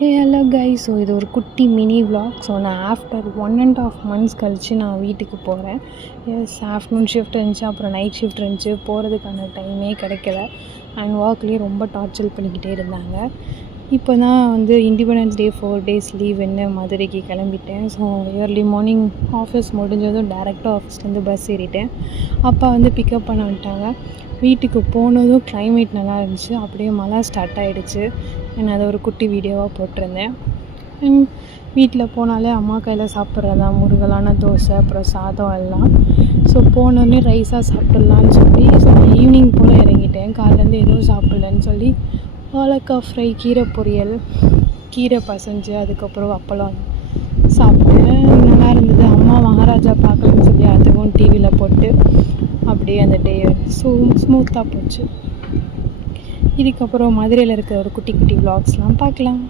Hey hello guys. So இது ஒரு குட்டி மினி vlog. ஸோ நான் ஆஃப்டர் 1.5 months கழித்து நான் வீட்டுக்கு போகிறேன். எஸ், ஆஃப்டர்நூன் ஷிஃப்ட் இருந்துச்சு, அப்புறம் நைட் ஷிஃப்ட் இருந்துச்சு. போகிறதுக்கான டைமே கிடைக்கல. அண்ட் ஒர்க்லேயே ரொம்ப டார்ச்சர் பண்ணிக்கிட்டே இருந்தாங்க. இப்போ தான் இண்டிபெண்டன்ஸ் டே 4 days லீவுன்னு மதுரைக்கு கிளம்பிட்டேன். ஸோ ஏர்லி மார்னிங் ஆஃபீஸ் முடிஞ்சதும் டேரெக்டாக ஆஃபீஸ்லேருந்து பஸ் ஏறிட்டேன். அப்பா பிக்கப் பண்ண வந்துட்டாங்க. வீட்டுக்கு போனதும் கிளைமேட் நல்லா இருந்துச்சு. அப்படியே மழை ஸ்டார்ட் ஆகிடுச்சு. நான் அதை ஒரு குட்டி வீடியோவாக போட்டிருந்தேன். அண்ட் வீட்டில் போனாலே அம்மா கையில் சாப்பிட்றதா முருகலான தோசை, அப்புறம் சாதம் எல்லாம். ஸோ போனோடனே ரைஸாக சாப்பிட்லான்னு சொல்லி நான் ஈவினிங் போல் இறங்கிட்டேன். காலையிலேருந்து எதுவும் சாப்பிட்லன்னு சொல்லி வாழைக்காய் ஃப்ரை, கீரை பொரியல், கீரை பசைஞ்சு, அதுக்கப்புறம் அப்பளம் சாப்பிட்டேன். நல்லா இருந்தது. அம்மா மகாராஜா பார்க்கலன்னு சொல்லி அதுவும் டிவியில் போட்டு அப்படியே அந்த டே ஸ்மூத்தாக போச்சு. இதுக்கப்புறம் மதுரையில் இருக்கிற ஒரு குட்டி குட்டி vlogsலாம் பார்க்கலாம்.